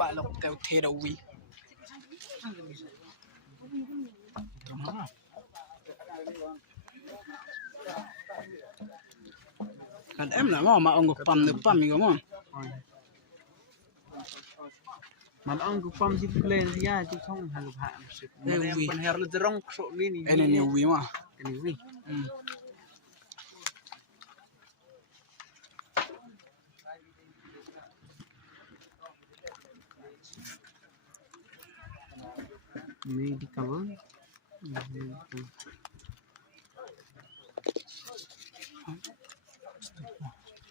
ba lok kau the da wi kan em là mà ông có pam gì không mà ông có pam chip lên ya chứ không hàng hạ mà em còn heo là rong sổ mini em này nhiều wi mà cái này medical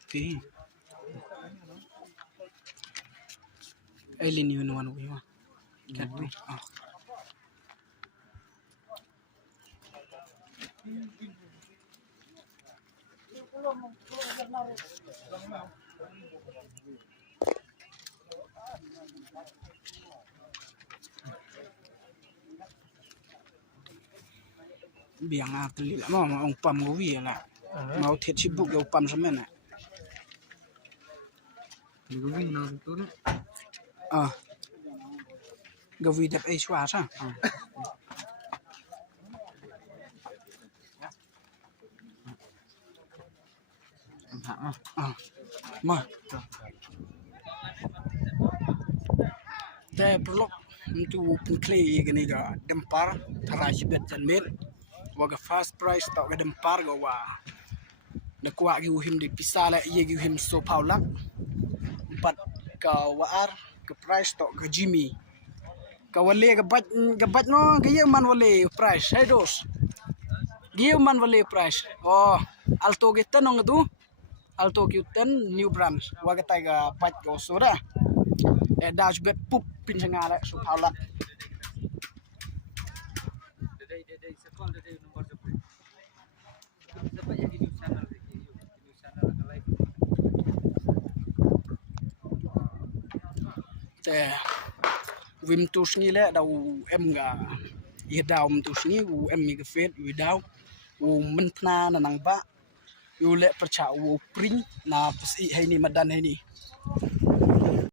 thì alien yun one wi mà kan wi biang atli lah mà ông pam go wi là mau thiệt chip book go pam sao men cái gì nó tốt đấy go wi đẹp ai xóa sao hạ màแต่ปลอกมันจูเป็นเคลย์กันนี่ก็ดัมปาร์ทารายชิบเบ็ดจันเมลว่าก็ fast price ต่อกับดัมปาร์ก็ว่าเด็กว่ากิวหิมดิพิซซ่าและเยกิวหิมโซพาวลักปัดก็ว่าอาร์ก็ price ต่อกับจิมมี่ก็วันเล่กับบัดน้องก็เยอะมันวันเล่ price ให้ดูสเยอะมันวันเล่ price อ๋ออัลโตกิตันน้องดูอัลโตกิตัน new branch ว่าก็ไต่กับบัดก็โซดาdash bet pup pinsangara so pala đây second đây nomor 10 dapat yang di news channel cái live te vim tus ni le dau em ga ye dau m tus ni u em mi ga fet u dau u mentna na nang ba u le percha u pring na pasi hai ni madan hai ni